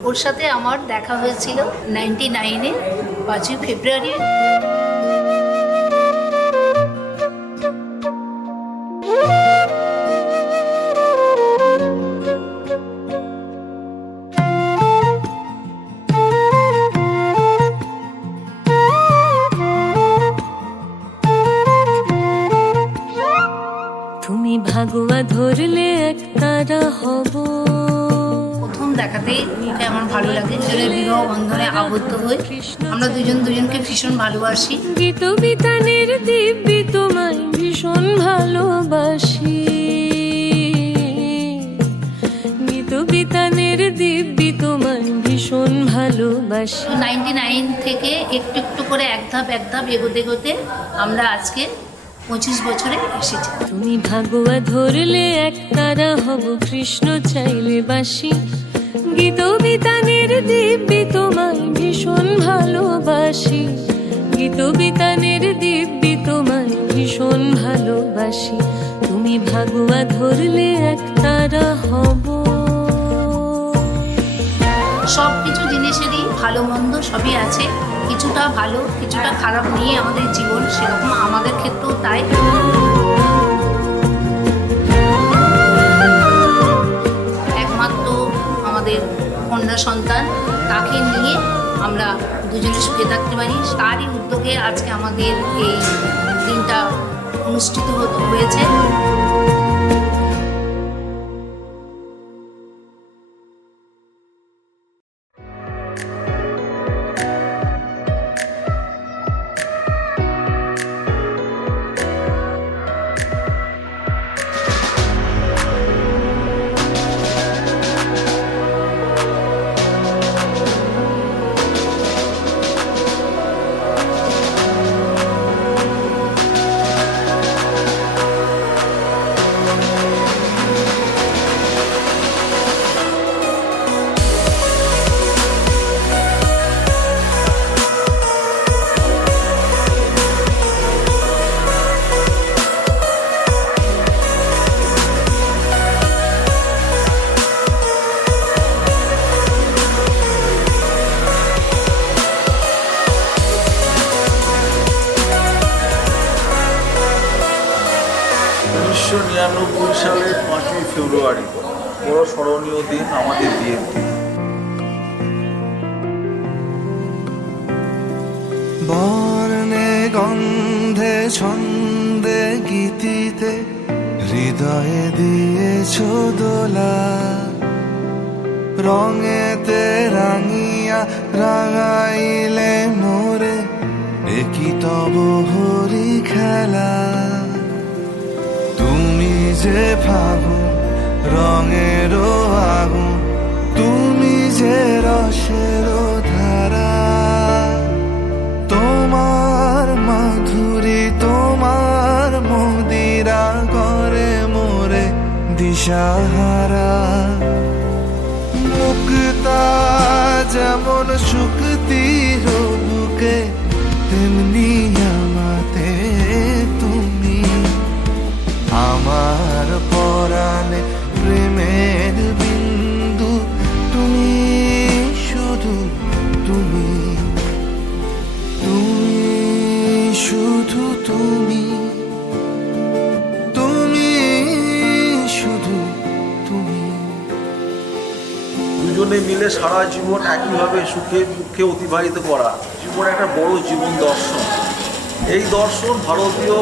ওর সাথে আমার দেখা হয়েছিল 99-এ 5ই ফেব্রুয়ারি। তুমি ভাগুয়া ধরলে একতারা হব। প্রথম দেখাতেই ওকে আমার ভালো লাগে, দুজনের বিবাহ বন্ধনে আবদ্ধ হই। আমরা দুজনকে ভীষণ ভালোবাসি। গীত বিতানের দিব্যি তোমায় ভীষণ ভালোবাসি। গীত বিতানের দিব্যি তোমায় ভীষণ ভালোবাসি। 99 থেকে একটু একটু করে এক ধাপ এগোতে এগোতে আমরা আজকে 25 বছরে এসেছি। তুমি ভাগুয়া ধরলে একতারা হব, কৃষ্ণ চাইলে বাসি। গীত বিতানের দিব্যি তোমায় ভীষণ ভালোবাসি। গীত বিতানের দিব্যি তোমায় ভীষণ ভালোবাসি। তুমি ভাগুয়া ধরলে একতারা হব। সব কিছু জিনিসেরই ভালো মন্দ সবই আছে, কিছুটা ভালো কিছুটা খারাপ নিয়ে আমাদের জীবন, সেরকম আমাদের ক্ষেত্রেও তাই। একমাত্র আমাদের কন্যা সন্তান, তাকে নিয়ে আমরা দুজনে সুখে থাকতে পারি। তারই উদ্যোগে আজকে আমাদের এই দিনটা অনুষ্ঠিত হয়েছে। সালের 5ই ফেব্রুয়ারি বড় স্মরণীয় দিন, আমাদের বিয়ের দিন। বর্ণে গন্ধে ছন্দে গীতিতে হৃদয়ে দিয়েছ দোলা। রঙেতে রাঙিয়া রাঙাইলে মোরে, একই তব হরি খেলা। তুমি যে ফাগুন রঙের আগুন, তুমি যে রসের ধারা। তোমার মাধুরী তোমার মদিরা করে মোরে দিশাহারা। মুক্তা যেমন শুক্তির বুকে, তেমনি আমাতে তুমি। আমার পরাণে প্রেমের বিন্দু, তুমি শুধু তুমি। তুমি শুধু তুমি। তুমি শুধু তুমি। দুজনে মিলে সারা জীবন একইভাবে সুখে দুঃখে অতিবাহিত করা জীবন একটা বড় জীবন দর্শন। এই দর্শন ভারতীয়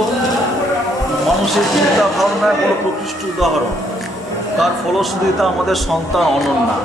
মানুষের চিন্তা ভাবনার বড় প্রকৃষ্ট উদাহরণ। তার ফলশ্রুতিতে আমাদের সন্তান অনন্যা।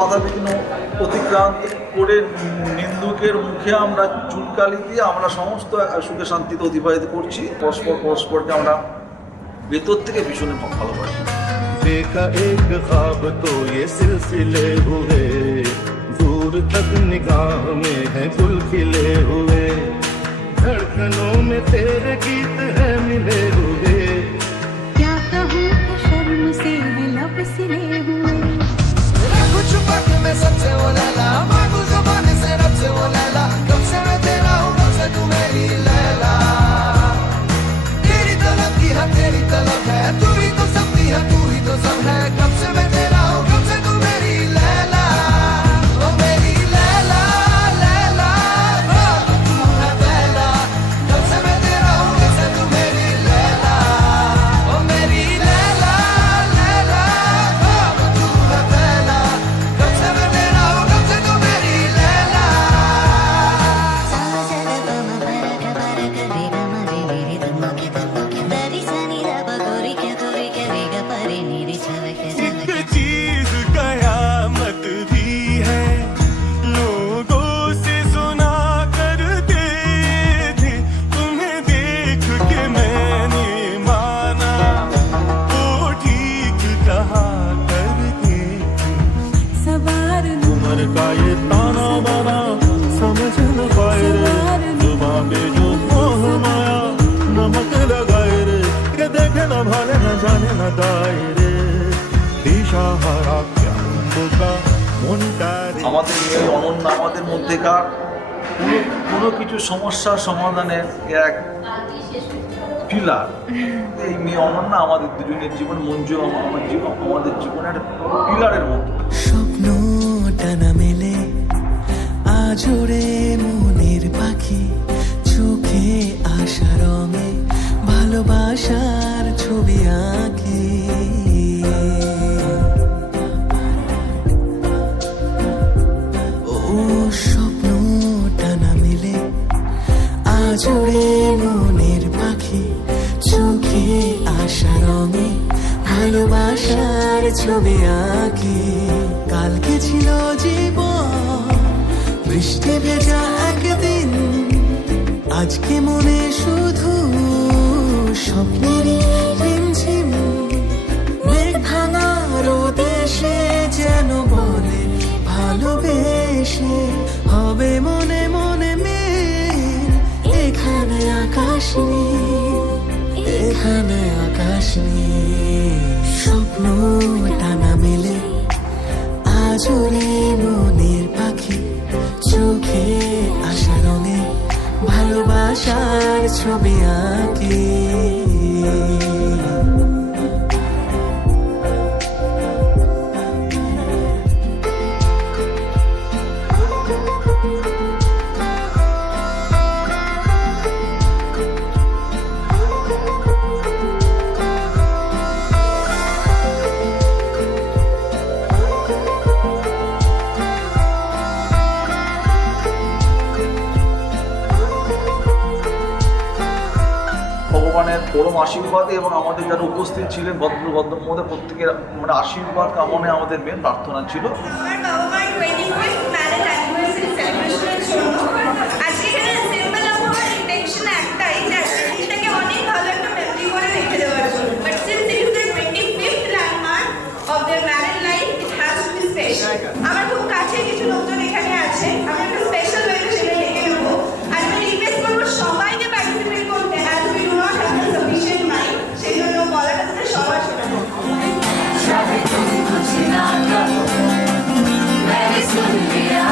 বাধাবিঘ্ন অতিক্রান্ত করে নিন্দুকের মুখে আমরা চুনকালি দিয়ে আমরা সমস্ত সুখে শান্তিতে অতিবাহিত করছি। পরস্পরকে আমরা ভেতর থেকে ভীষণ ভালোবাসি। देखा एक ख्वाब तो ये सिलसिले हुए, दूर तक निगाह में है गुल खिले हुए, धड़कनों में तेरे गीत है मिले हुए। क्या कहूँ कि शर्म से है लब सिले हुए। कुछ पग में सबसे वो लैला, मांगू ज़ुबानी से रब से वो लैला, कब से मैं तेरा हूँ कब से तू मेरी लैला। तेरी तलब की हक तेरी तलब है, तू ही तो सब दी है तू ही तो सब है, कब से मैं तेरा हूँ कब से तू मेरी लैला। ओ मेरी लैला लैला, अब तू है पहला, कब से मैं तेरा हूँ कब से तू मेरी लैला। ओ मेरी लैला लैला, अब तू है पहला, कब से मैं तेरा हूँ कब से तू मेरी लैला। एक चीज कयामत भी है, लोगों से सुना करते थे, तुम्हें देख के मैंने माना, वो ठीक कहा करते। सवार उम्र का ये ताना बाना समझ न पाए रे, जुबां पे जो मोह माया नमक लगाए रे, के देखे न भाले न जाने न दायरे, दिशाहारा क्या होगा मुनकारी। আমাদের এই অনন্য আমাদের মধ্যেকার কোনো কিছু সমস্যার সমাধানের এক পিলার। এই মেয়ে অনন্যা আমাদের দুজনের জীবন, মঞ্জু আমাদের জীবনের পিলারের মতো। স্বপ্ন টানা মেলে আজোরে মনের পাখি, চোখে আশা রঙে ভালোবাসার ছবি আঁকি। ও স্বপ্ন টানা মেলে আজোরে মনের পাখি, চোখে আশা রঙে ভালোবাসার ছবি আঁকি। কালকে ছিল জীবন বৃষ্টি ভেজা একদিন, আজকে মনে শুধু স্বপ্নেরই রিমঝিম। মেঘ ভাঙা রোদেশে যেন বলে ভালোবেসে, হবে মনে মনে মেঘ, এখানে আকাশ নেই, এখানে আকাশ নেই। স্বপ্ন টানা মেলে আজরে মনের পাখি, চোখে আশা রঙে ভালোবাসার ছবি আঁকি। ভগবানের পরম আশীর্বাদে এবং আমাদের যারা উপস্থিত ছিলেন ভদ্র মধ্যে প্রত্যেকের মানে আশীর্বাদ কামনে আমাদের মেন প্রার্থনা ছিল। আমার বাবা মার 25th ম্যারেজ অ্যানিভার্সারি সেলিব্রেশনের জন্য আজকে এখানে সিম্বল অফ আমার ইন্টেনশন একটাই যে আজকের দিনটাকে অনেক ভালো একটা মেমরি করে রেখে দেওয়ার জন্য। But since it is the 25th landmark of their marriage life, it has to be special. আমার খুব কাছে কিছু লোকজন এখানে আছে, আমি একটা স্পেশাল ওয়েতে সেটা ডেকে নেবো। আর আমি রিকোয়েস্ট করবো সবাইকে পার্টিসিপেট করতে, as we do not have the sufficient mind, সেই জন্য বলাটা যাতে সবার শোনাবো। मैंने सुन लिया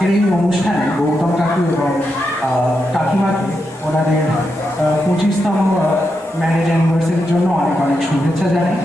আজকের এই অনুষ্ঠানে গৌতম কাকু এবং কাকিমাকে ওনাদের 25তম ম্যারেজ অ্যানিভার্সারির জন্য অনেক অনেক শুভেচ্ছা জানাই।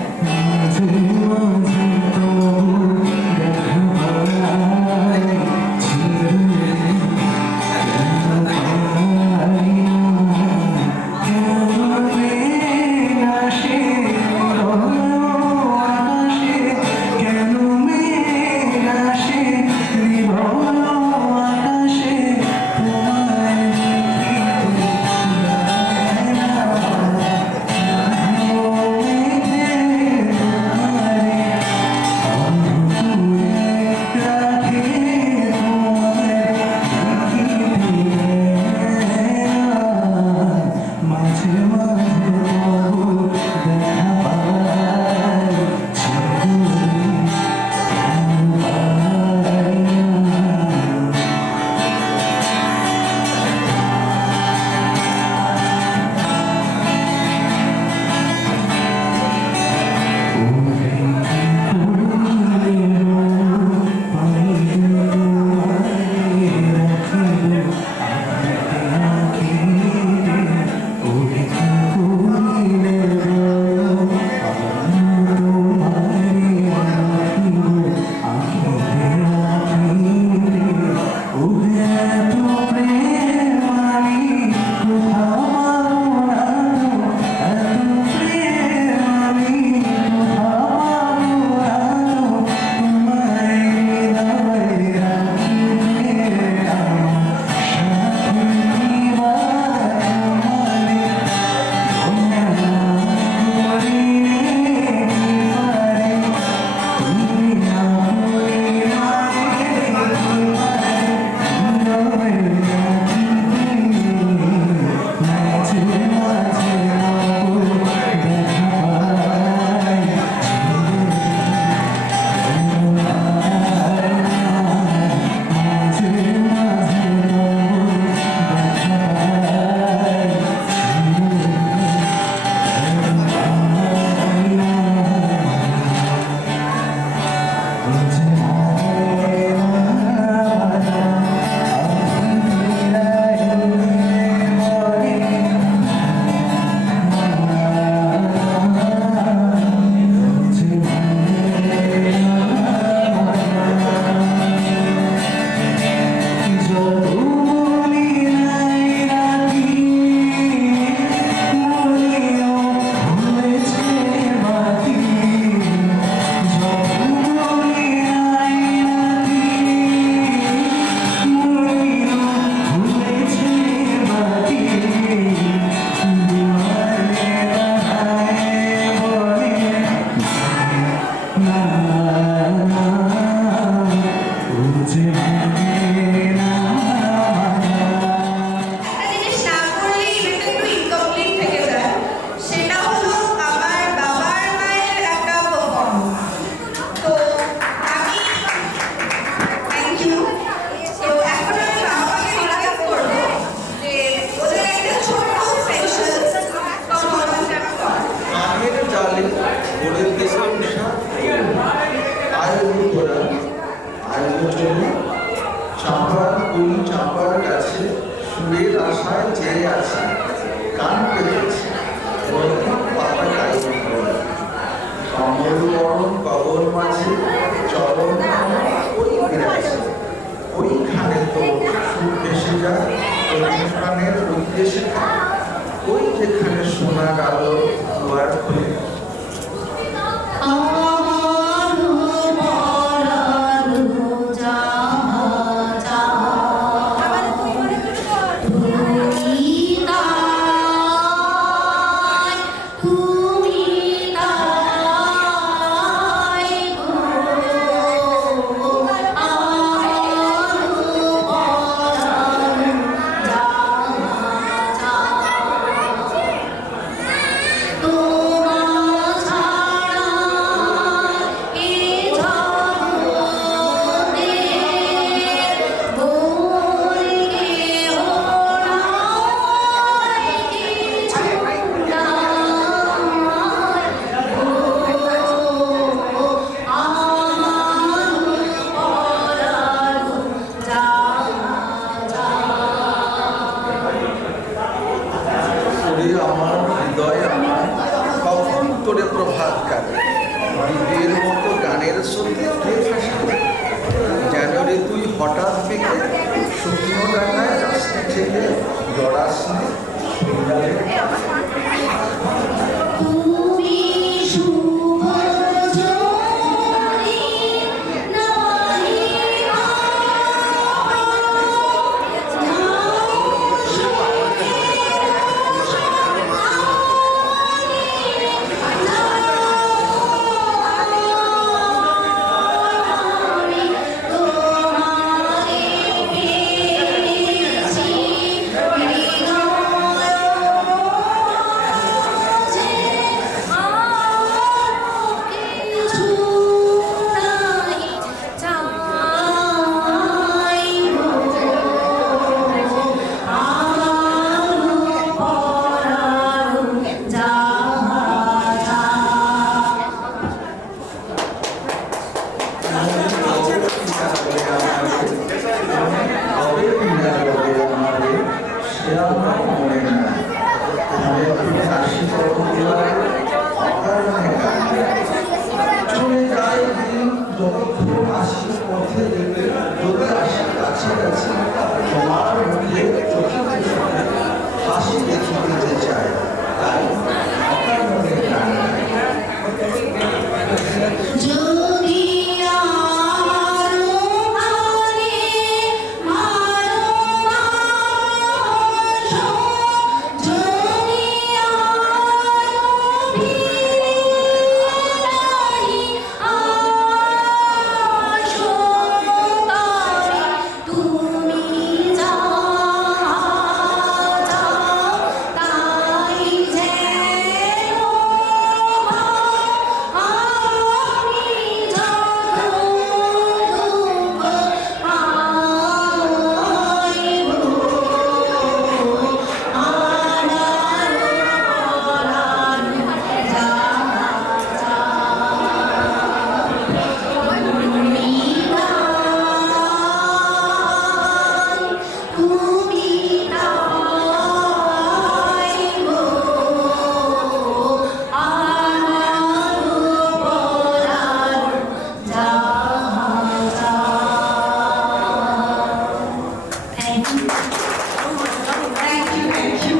ওইখানে তো সুর ভেসে যায় অনুষ্ঠানের উদ্দেশ্যে ওই যেখানে শোনা গেল দুয়ার খুলে রাত কাটে বিয়ের মতো গানের সত্যি জানুয়ারি তুই হঠাৎ থেকে শুকনো ডাঙায় রাস্তা থেকে জড়াসনি তুমি শুভ জনি নাহি চলে যায় দিন যতক্ষণ আসি পথে দেবে যদি আসি কাছাকাছি তোমার মুখে চোখে হাসি দেখে দিতে চায় তাই আমার মনে টান যদি আরো আরে ভালোবাসো যদি আরো ভিড়াই আসো তবে তুমি যাও তাই যেন আমি যত দুঃখ পাইব তুমি তাইব আমার পরাণ যা Thank you. Thank you. Thank you.